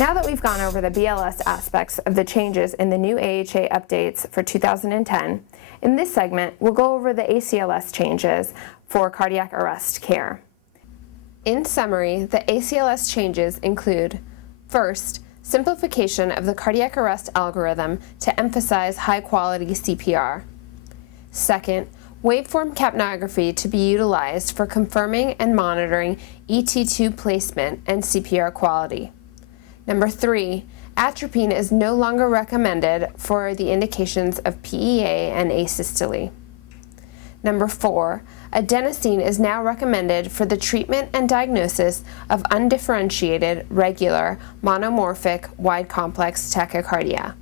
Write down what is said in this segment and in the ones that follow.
Now that we've gone over the BLS aspects of the changes in the new AHA updates for 2010, in this segment we'll go over the ACLS changes for cardiac arrest care. In summary, the ACLS changes include: first, simplification of the cardiac arrest algorithm to emphasize high-quality CPR. Second, waveform capnography to be utilized for confirming and monitoring ET2 placement and CPR quality. Number 3, atropine is no longer recommended for the indications of PEA and asystole. Number 4, adenosine is now recommended for the treatment and diagnosis of undifferentiated, regular, monomorphic, wide complex tachycardia.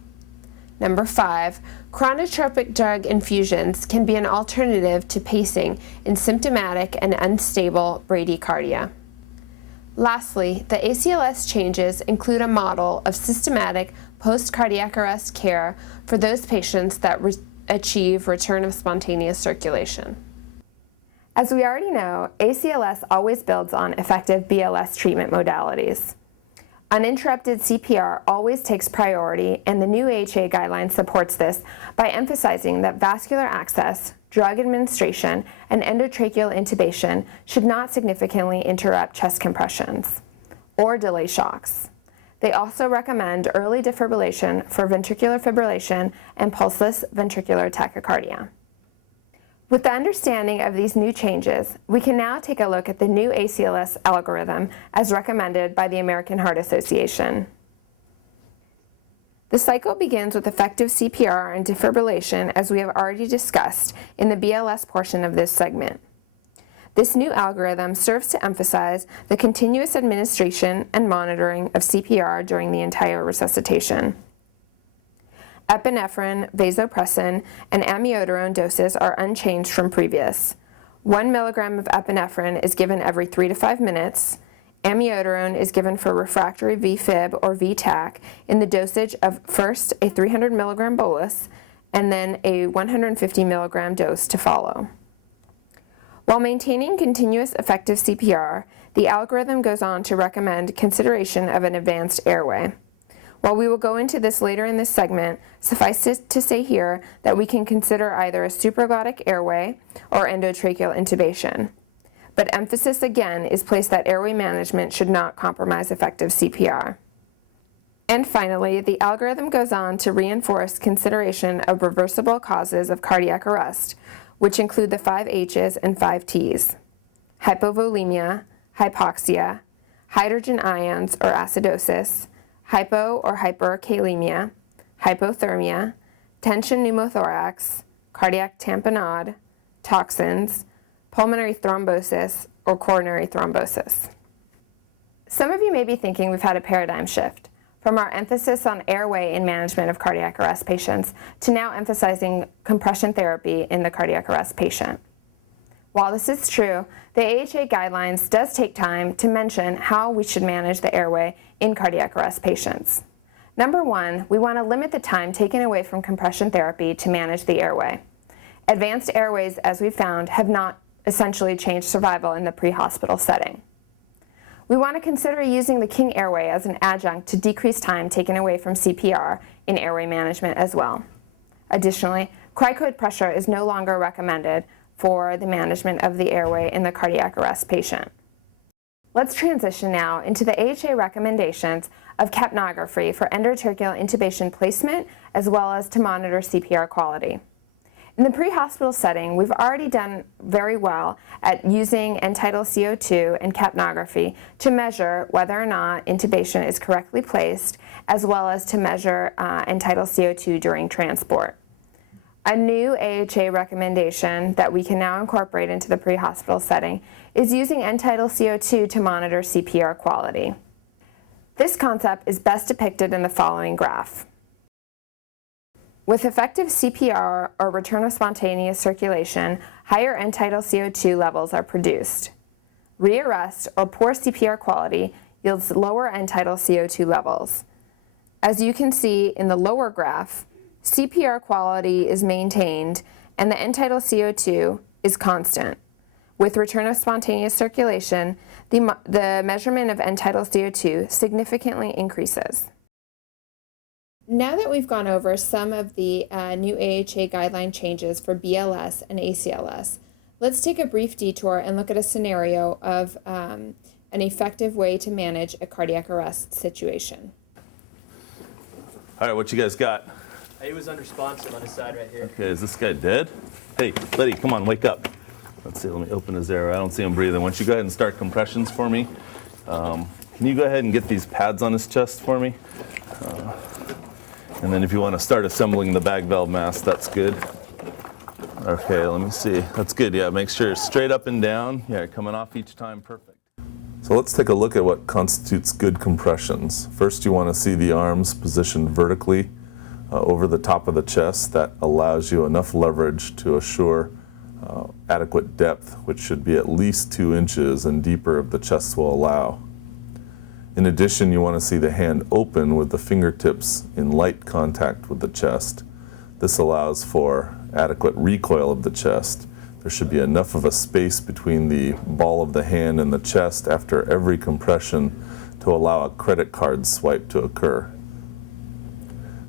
Number 5, chronotropic drug infusions can be an alternative to pacing in symptomatic and unstable bradycardia. Lastly, the ACLS changes include a model of systematic post-cardiac arrest care for those patients that achieve return of spontaneous circulation. As we already know, ACLS always builds on effective BLS treatment modalities. Uninterrupted CPR always takes priority, and the new AHA guideline supports this by emphasizing that vascular access, drug administration, and endotracheal intubation should not significantly interrupt chest compressions or delay shocks. They also recommend early defibrillation for ventricular fibrillation and pulseless ventricular tachycardia. With the understanding of these new changes, we can now take a look at the new ACLS algorithm as recommended by the American Heart Association. The cycle begins with effective CPR and defibrillation, as we have already discussed in the BLS portion of this segment. This new algorithm serves to emphasize the continuous administration and monitoring of CPR during the entire resuscitation. Epinephrine, vasopressin, and amiodarone doses are unchanged from previous. 1 milligram of epinephrine is given every 3 to 5 minutes. Amiodarone is given for refractory VFib or VTAC in the dosage of first a 300 milligram bolus and then a 150 milligram dose to follow. While maintaining continuous effective CPR, the algorithm goes on to recommend consideration of an advanced airway. While we will go into this later in this segment, suffice it to say here that we can consider either a supraglottic airway or endotracheal intubation. But emphasis again is placed that airway management should not compromise effective CPR. And finally, the algorithm goes on to reinforce consideration of reversible causes of cardiac arrest, which include the 5 H's and 5 T's: hypovolemia, hypoxia, hydrogen ions or acidosis, hypo or hyperkalemia, hypothermia, tension pneumothorax, cardiac tamponade, toxins, pulmonary thrombosis, or coronary thrombosis. Some of you may be thinking we've had a paradigm shift from our emphasis on airway in management of cardiac arrest patients to now emphasizing compression therapy in the cardiac arrest patient. While this is true, the AHA guidelines does take time to mention how we should manage the airway in cardiac arrest patients. Number 1, we want to limit the time taken away from compression therapy to manage the airway. Advanced airways, as we found, have not essentially changed survival in the pre-hospital setting. We want to consider using the King airway as an adjunct to decrease time taken away from CPR in airway management as well. Additionally, cricoid pressure is no longer recommended for the management of the airway in the cardiac arrest patient. Let's transition now into the AHA recommendations of capnography for endotracheal intubation placement as well as to monitor CPR quality. In the pre-hospital setting, we've already done very well at using end-tidal CO2 and capnography to measure whether or not intubation is correctly placed, as well as to measure end-tidal CO2 during transport. A new AHA recommendation that we can now incorporate into the pre-hospital setting is using end-tidal CO2 to monitor CPR quality. This concept is best depicted in the following graph. With effective CPR or return of spontaneous circulation, higher end-tidal CO2 levels are produced. Rearrest or poor CPR quality yields lower end-tidal CO2 levels. As you can see in the lower graph, CPR quality is maintained and the end-tidal CO2 is constant. With return of spontaneous circulation, the measurement of end-tidal CO2 significantly increases. Now that we've gone over some of the new AHA guideline changes for BLS and ACLS, let's take a brief detour and look at a scenario of an effective way to manage a cardiac arrest situation. All right, what you guys got? He was unresponsive on his side right here. Okay, is this guy dead? Hey, Letty, come on, wake up. Let's see, let me open his airway. I don't see him breathing. Why don't you go ahead and start compressions for me? Can you go ahead and get these pads on his chest for me? And then if you want to start assembling the bag valve mask, that's good. Okay, let me see. That's good, yeah. Make sure straight up and down. Yeah, coming off each time, perfect. So let's take a look at what constitutes good compressions. First, you want to see the arms positioned vertically over the top of the chest. That allows you enough leverage to assure adequate depth, which should be at least 2 inches and deeper if the chest will allow. In addition, you want to see the hand open with the fingertips in light contact with the chest. This allows for adequate recoil of the chest. There should be enough of a space between the ball of the hand and the chest after every compression to allow a credit card swipe to occur.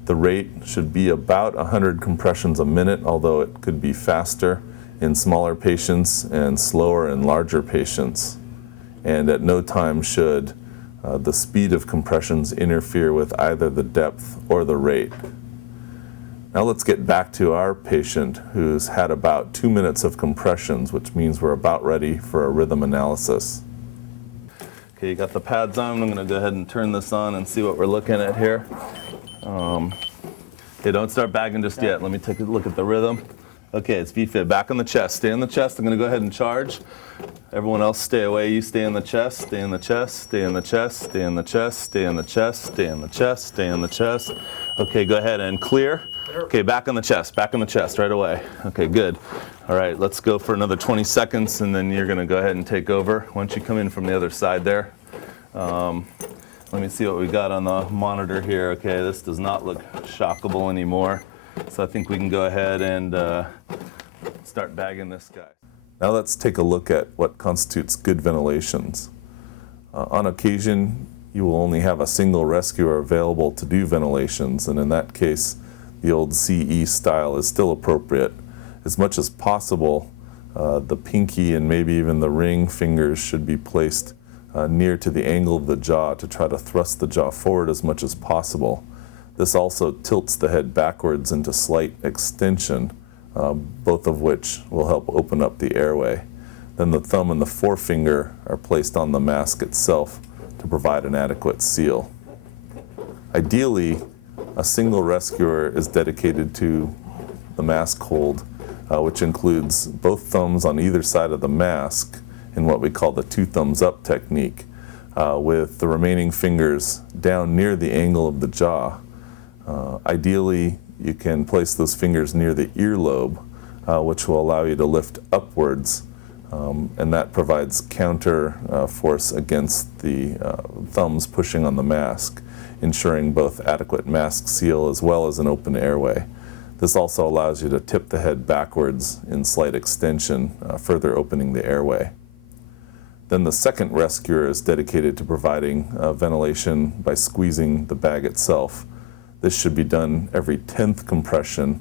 The rate should be about 100 compressions a minute, although it could be faster in smaller patients and slower in larger patients. And at no time should the speed of compressions interfere with either the depth or the rate. Now let's get back to our patient who's had about 2 minutes of compressions, which means we're about ready for a rhythm analysis. Okay, you got the pads on. I'm going to go ahead and turn this on and see what we're looking at here. Okay, don't start bagging just yet. Let me take a look at the rhythm. Okay, it's VFib. Back on the chest. Stay in the chest. I'm going to go ahead and charge. Everyone else stay away. You stay in the chest, stay in the chest, stay in the chest, stay in the chest, stay in the chest, stay in the chest, stay in the chest. Okay, go ahead and clear. Okay, back on the chest right away. Okay, good. All right, let's go for another 20 seconds and then you're going to go ahead and take over. Why don't you come in from the other side there? Let me see what we got on the monitor here. Okay, this does not look shockable anymore. So I think we can go ahead and start bagging this guy. Now let's take a look at what constitutes good ventilations. On occasion, you will only have a single rescuer available to do ventilations, and in that case, the old CE style is still appropriate. As much as possible, the pinky and maybe even the ring fingers should be placed near to the angle of the jaw to try to thrust the jaw forward as much as possible. This also tilts the head backwards into slight extension, both of which will help open up the airway. Then the thumb and the forefinger are placed on the mask itself to provide an adequate seal. Ideally, a single rescuer is dedicated to the mask hold, which includes both thumbs on either side of the mask in what we call the 2 thumbs up technique, with the remaining fingers down near the angle of the jaw. Ideally, you can place those fingers near the earlobe, which will allow you to lift upwards, and that provides counter force against the thumbs pushing on the mask, ensuring both adequate mask seal as well as an open airway. This also allows you to tip the head backwards in slight extension, further opening the airway. Then the second rescuer is dedicated to providing ventilation by squeezing the bag itself. This should be done every 10th compression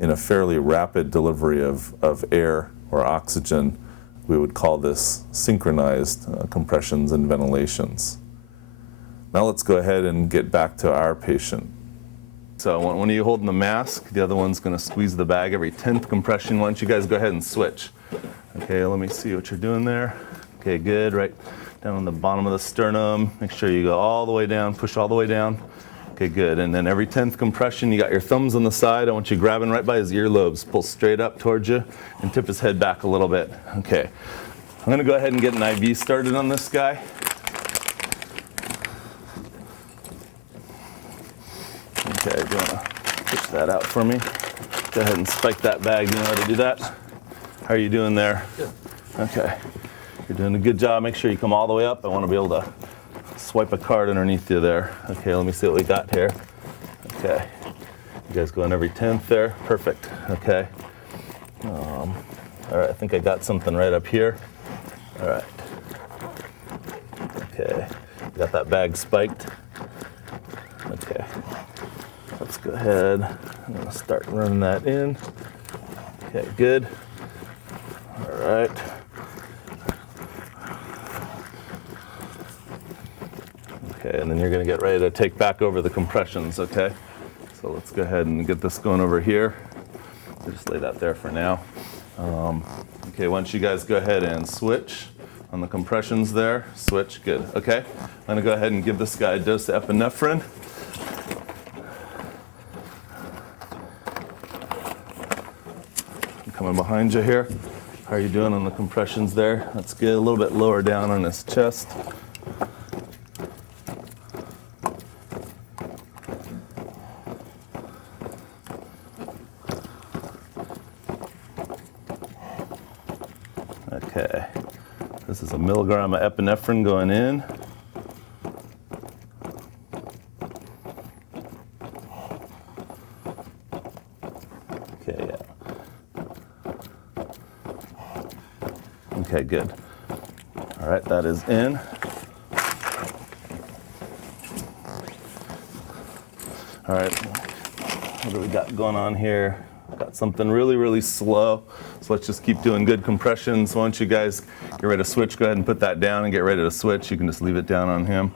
in a fairly rapid delivery of air or oxygen. We would call this synchronized compressions and ventilations. Now let's go ahead and get back to our patient. So one of you holding the mask, the other one's going to squeeze the bag every 10th compression. Why don't you guys go ahead and switch? Okay, let me see what you're doing there. Okay, good. Right down on the bottom of the sternum. Make sure you go all the way down, push all the way down. Okay, good. And then every 10th compression, you got your thumbs on the side. I want you grabbing right by his earlobes. Pull straight up towards you and tip his head back a little bit. Okay. I'm going to go ahead and get an IV started on this guy. Okay, do you want to push that out for me? Go ahead and spike that bag. Do you know how to do that? How are you doing there? Good. Okay. You're doing a good job. Make sure you come all the way up. I want to be able to swipe a card underneath you there. Okay, let me see what we got here. Okay. You guys going every 10th there? Perfect. Okay. All right, I think I got something right up here. All right. Okay, got that bag spiked. Okay, let's go ahead. I'm gonna start running that in. Okay, good. All right. Okay, and then you're gonna get ready to take back over the compressions, okay? So let's go ahead and get this going over here. I'll just lay that there for now. Okay, why don't you guys go ahead and switch on the compressions there. Switch, good, okay? I'm gonna go ahead and give this guy a dose of epinephrine. I'm coming behind you here. How are you doing on the compressions there? That's good, a little bit lower down on his chest. Okay, this is a milligram of epinephrine going in. Okay, yeah. Okay, good. All right, that is in. All right, what do we got going on here? Got something really, really slow. So let's just keep doing good compressions. Why don't you guys get ready to switch? Go ahead and put that down and get ready to switch. You can just leave it down on him.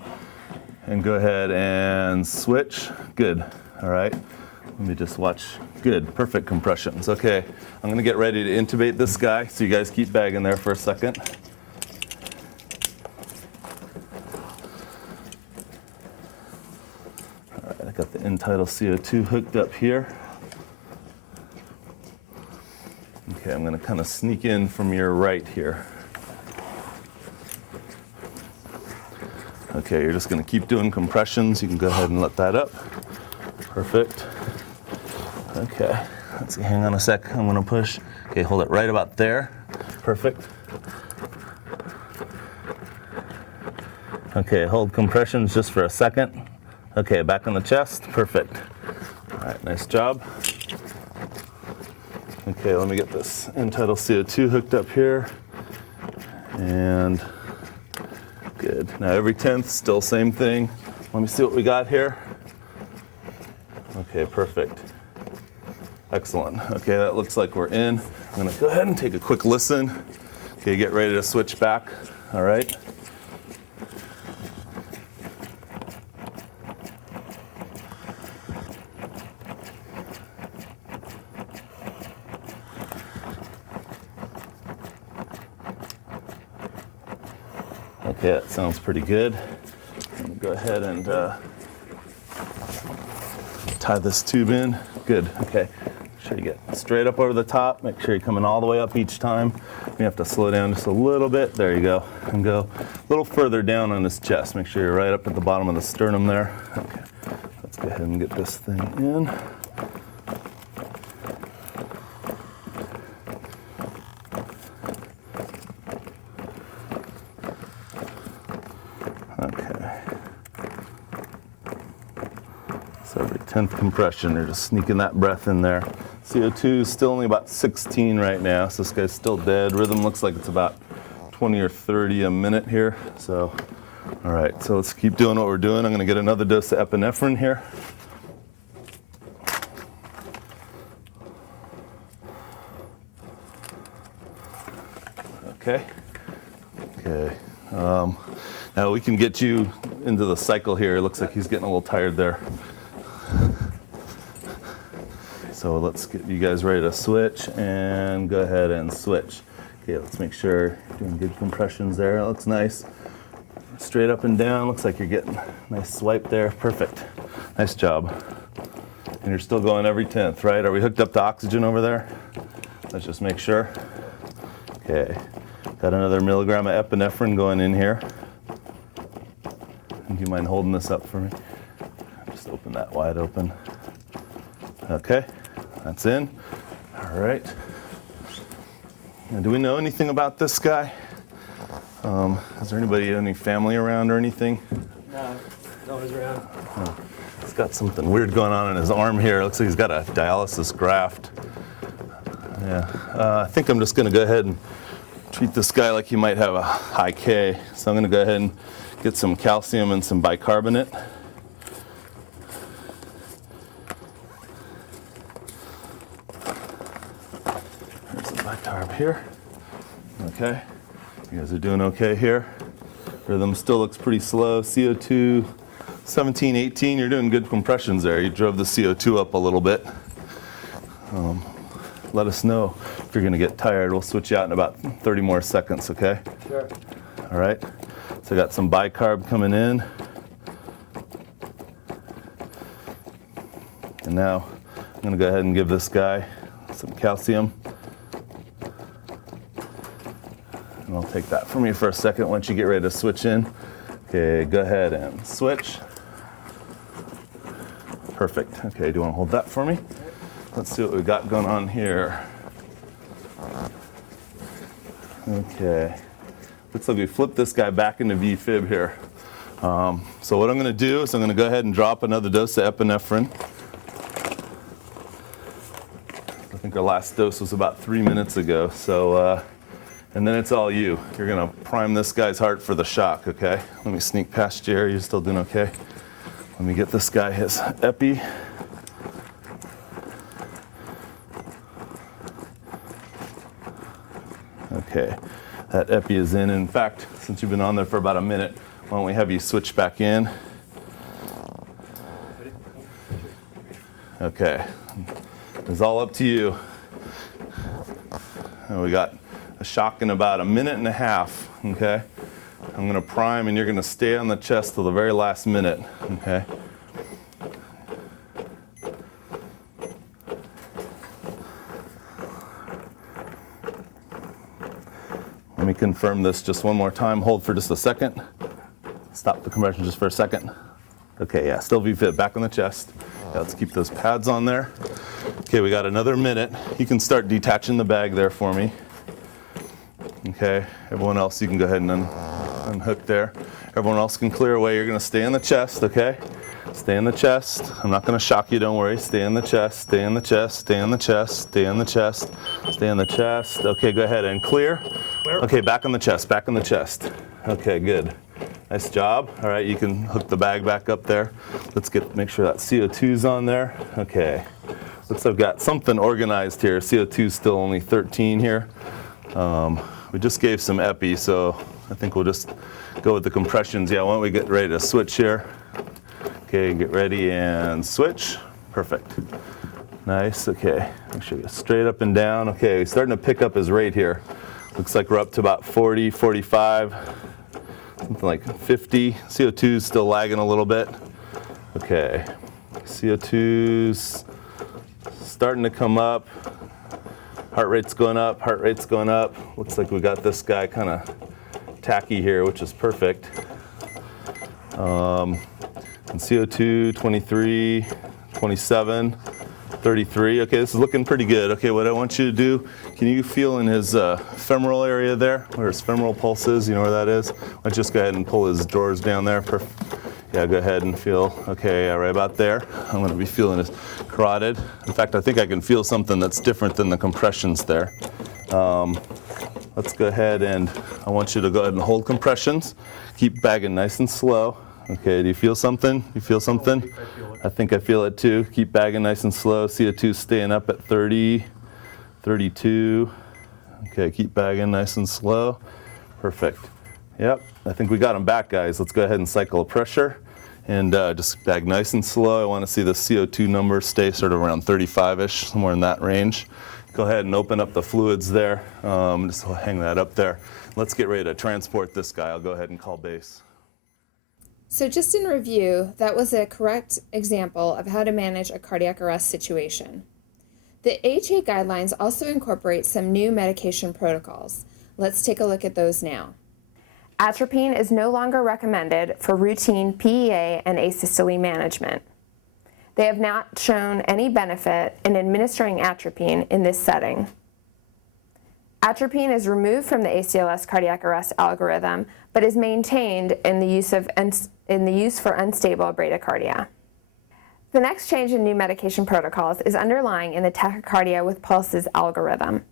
And go ahead and switch. Good. All right. Let me just watch. Good. Perfect compressions. Okay. I'm going to get ready to intubate this guy. So you guys keep bagging there for a second. All right. I got the end-tidal CO2 hooked up here. Okay, I'm going to kind of sneak in from your right here. Okay, you're just going to keep doing compressions. You can go ahead and let that up. Perfect. Okay, let's see, hang on a sec. I'm going to push. Okay, hold it right about there. Perfect. Okay, hold compressions just for a second. Okay, back on the chest. Perfect. All right, nice job. Okay, let me get this end-tidal CO2 hooked up here. And good. Now every 10th, still same thing. Let me see what we got here. Okay, perfect. Excellent. Okay, that looks like we're in. I'm gonna go ahead and take a quick listen. Okay, get ready to switch back. All right. Okay, that sounds pretty good. I'm gonna go ahead and tie this tube in. Good, okay. Make sure you get straight up over the top. Make sure you're coming all the way up each time. You have to slow down just a little bit. There you go. And go a little further down on his chest. Make sure you're right up at the bottom of the sternum there. Okay, let's go ahead and get this thing in. So every 10th compression, you're just sneaking that breath in there. CO2 is still only about 16 right now, so this guy's still dead. Rhythm looks like it's about 20 or 30 a minute here. So, all right, so let's keep doing what we're doing. I'm gonna get another dose of epinephrine here. Okay. Okay. Now we can get you into the cycle here. It looks like he's getting a little tired there. So let's get you guys ready to switch and go ahead and switch. Okay, let's make sure you're doing good compressions there. It looks nice. Straight up and down. Looks like you're getting a nice swipe there. Perfect. Nice job. And you're still going every 10th, right? Are we hooked up to oxygen over there? Let's just make sure. Okay. Got another milligram of epinephrine going in here. Do you mind holding this up for me? Just open that wide open. Okay, that's in. All right. Now, do we know anything about this guy? Is there anybody, any family around or anything? No one's around. He's got something weird going on in his arm here. Looks like he's got a dialysis graft. Yeah, I think I'm just going to go ahead and treat this guy like he might have a high K. So I'm going to go ahead and get some calcium and some bicarbonate. There's some bicarb here. Okay, you guys are doing okay here. Rhythm still looks pretty slow. CO2, 17, 18, you're doing good compressions there. You drove the CO2 up a little bit. Let us know if you're going to get tired. We'll switch you out in about 30 more seconds, okay? Sure. All right. So I got some bicarb coming in. And now I'm going to go ahead and give this guy some calcium. And I'll take that from you for a second once you get ready to switch in. Okay, go ahead and switch. Perfect. Okay, do you want to hold that for me? Let's see what we got going on here. Okay. Looks like we flipped this guy back into VFib here. So what I'm going to do is I'm going to go ahead and drop another dose of epinephrine. I think our last dose was about 3 minutes ago. So, and then it's all you. You're going to prime this guy's heart for the shock, okay? Let me sneak past Jerry. You're still doing okay? Let me get this guy his epi. Okay, that epi is in. In fact, since you've been on there for about a minute, why don't we have you switch back in? Okay, it's all up to you. And we got a shock in about a minute and a half, okay? I'm gonna prime and you're gonna stay on the chest till the very last minute, okay? Let me confirm this just one more time. Hold for just a second. Stop the compression just for a second. Okay, yeah, still VFib, back on the chest. Yeah, let's keep those pads on there. Okay, we got another minute. You can start detaching the bag there for me. Okay, everyone else, you can go ahead and unhook there. Everyone else can clear away. You're gonna stay in the chest, okay? Stay in the chest. I'm not gonna shock you, don't worry. Stay in the chest, stay in the chest, stay in the chest, stay in the chest, stay in the chest. Okay, go ahead and clear. Okay, back on the chest, back on the chest. Okay, good. Nice job. All right, you can hook the bag back up there. Let's make sure that CO2's on there. Okay. Looks like I've got something organized here. CO2's still only 13 here. We just gave some epi, so I think we'll just go with the compressions. Yeah, why don't we get ready to switch here? Okay, get ready and switch. Perfect. Nice, okay. Make sure you go straight up and down. Okay, starting to pick up his rate here. Looks like we're up to about 40, 45, something like 50. CO2's still lagging a little bit. Okay, CO2's starting to come up. Heart rate's going up, heart rate's going up. Looks like we got this guy kind of tacky here, which is perfect. And CO2, 23, 27, 33. Okay, this is looking pretty good. Okay, what I want you to do, can you feel in his femoral area there, where his femoral pulse is? You know where that is? Why don't you just go ahead and pull his drawers down there? Yeah, go ahead and feel, okay, yeah, right about there. I'm going to be feeling his carotid. In fact, I think I can feel something that's different than the compressions there. Let's go ahead and I want you to go ahead and hold compressions. Keep bagging nice and slow. Okay, do you feel something? You feel something? I think I feel it too. Keep bagging nice and slow. CO2 staying up at 30, 32. Okay, keep bagging nice and slow. Perfect. Yep, I think we got him back, guys. Let's go ahead and cycle a pressure and just bag nice and slow. I want to see the CO2 number stay sort of around 35-ish, somewhere in that range. Go ahead and open up the fluids there. Just hang that up there. Let's get ready to transport this guy. I'll go ahead and call base. So just in review, that was a correct example of how to manage a cardiac arrest situation. The AHA guidelines also incorporate some new medication protocols. Let's take a look at those now. Atropine is no longer recommended for routine PEA and asystole management. They have not shown any benefit in administering atropine in this setting. Atropine is removed from the ACLS cardiac arrest algorithm, but is maintained in the use for unstable bradycardia. The next change in new medication protocols is underlying in the tachycardia with pulses algorithm.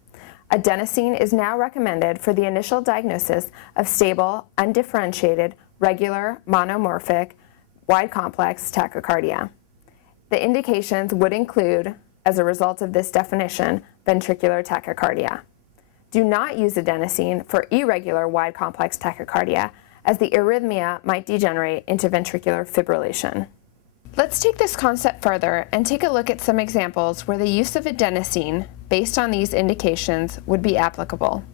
Adenosine is now recommended for the initial diagnosis of stable, undifferentiated, regular, monomorphic, wide complex tachycardia. The indications would include, as a result of this definition, ventricular tachycardia. Do not use adenosine for irregular wide complex tachycardia, as the arrhythmia might degenerate into ventricular fibrillation. Let's take this concept further and take a look at some examples where the use of adenosine, based on these indications, would be applicable.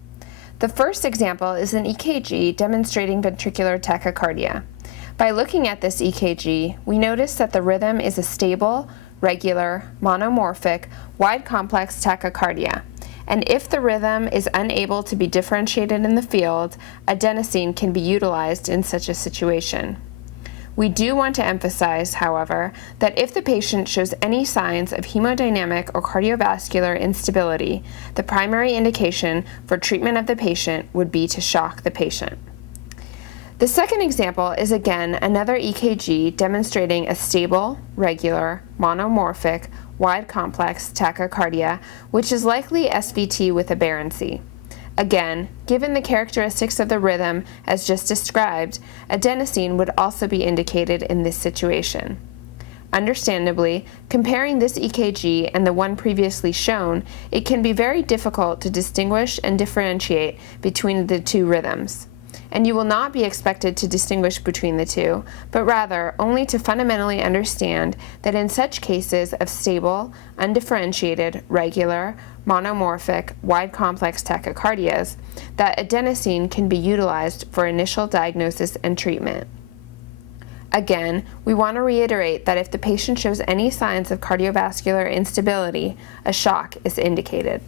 The first example is an EKG demonstrating ventricular tachycardia. By looking at this EKG, we notice that the rhythm is a stable, regular, monomorphic, wide complex tachycardia. And if the rhythm is unable to be differentiated in the field, adenosine can be utilized in such a situation. We do want to emphasize, however, that if the patient shows any signs of hemodynamic or cardiovascular instability, the primary indication for treatment of the patient would be to shock the patient. The second example is again another EKG demonstrating a stable, regular, monomorphic, wide complex tachycardia, which is likely SVT with aberrancy. Again, given the characteristics of the rhythm as just described, adenosine would also be indicated in this situation. Understandably, comparing this EKG and the one previously shown, it can be very difficult to distinguish and differentiate between the two rhythms. And you will not be expected to distinguish between the two, but rather only to fundamentally understand that in such cases of stable, undifferentiated, regular, monomorphic, wide complex tachycardias, that adenosine can be utilized for initial diagnosis and treatment. Again, we want to reiterate that if the patient shows any signs of cardiovascular instability, a shock is indicated.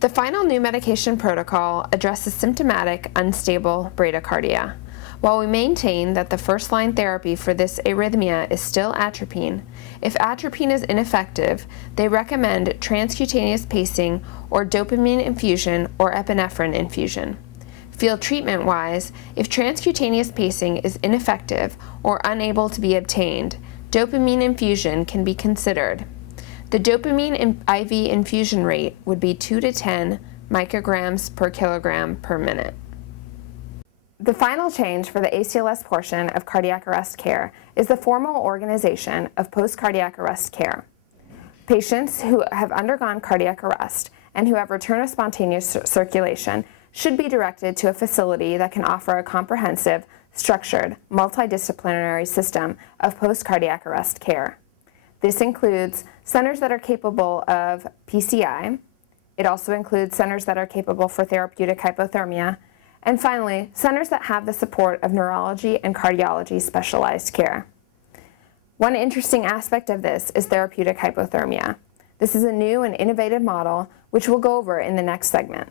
The final new medication protocol addresses symptomatic unstable bradycardia. While we maintain that the first-line therapy for this arrhythmia is still atropine, if atropine is ineffective, they recommend transcutaneous pacing or dopamine infusion or epinephrine infusion. Field treatment-wise, if transcutaneous pacing is ineffective or unable to be obtained, dopamine infusion can be considered. The dopamine IV infusion rate would be 2 to 10 micrograms per kilogram per minute. The final change for the ACLS portion of cardiac arrest care is the formal organization of post-cardiac arrest care. Patients who have undergone cardiac arrest and who have return of spontaneous circulation should be directed to a facility that can offer a comprehensive, structured, multidisciplinary system of post-cardiac arrest care. This includes centers that are capable of PCI. It also includes centers that are capable for therapeutic hypothermia. And finally, centers that have the support of neurology and cardiology specialized care. One interesting aspect of this is therapeutic hypothermia. This is a new and innovative model which we'll go over in the next segment.